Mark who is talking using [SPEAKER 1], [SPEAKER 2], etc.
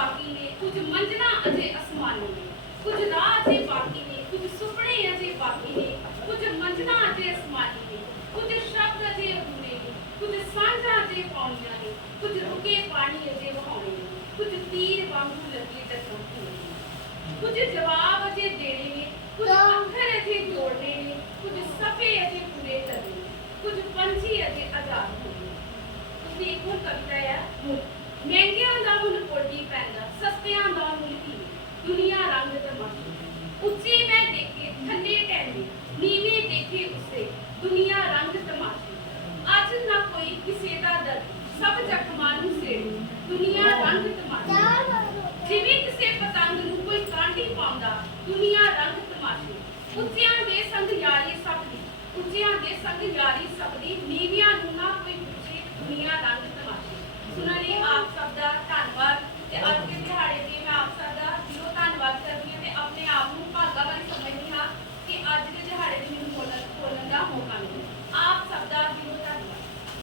[SPEAKER 1] बाकी ने, कुछ मंजना अजे आसमानों में, कुछ राह अजे बाकी ने, कुछ सुपने अजे बाकी ने, कुछ मंजना अजे आसमानी में कुछ शब्द अजे अधूरे ने, कुछ सांझा अजे पौड़ियाँ ने, कुछ रुके पानी अजे वहाणे ने, कुछ तीर वांगू लगे डसोटी कुछ जवाब अजे देने ਦੁਨੀਆ ਰੰਗ ਤਮਾਸ਼ੇ। ਉੱਚੇ ਮੈਂ ਦੇਖੇ, ਥੱਲੇ ਟੈਂਦੇ ਨੀਵੇਂ ਦੇਖੇ ਉਸੇ, ਦੁਨੀਆ ਰੰਗ ਤਮਾਸ਼ੇ। ਅੱਜ ਨਾ ਕੋਈ ਕਿਸੇ ਦਾ ਦਰਦ, ਸਭ ਜ਼ਖਮਾਂ ਨੂੰ ਸੇੜੂ। ਦੁਨੀਆ ਰੰਗ ਜਿਵੇਂ ਕਿਸੇ ਪਤੰਗ ਨੂੰ ਕੋਈ ਕਾਂਟੀ ਪਾਉਂਦਾ, ਦੁਨੀਆ ਰੰਗ ਤਮਾਸ਼ੇ। ਉੱਚਿਆਂ ਦੇ ਸੰਗ ਯਾਰੀ ਸਭ ਦੀ, ਉੱਚਿਆਂ ਦੇ ਸੰਗ ਯਾਰੀ ਸਭ ਦੀ, ਨੀਵਿਆਂ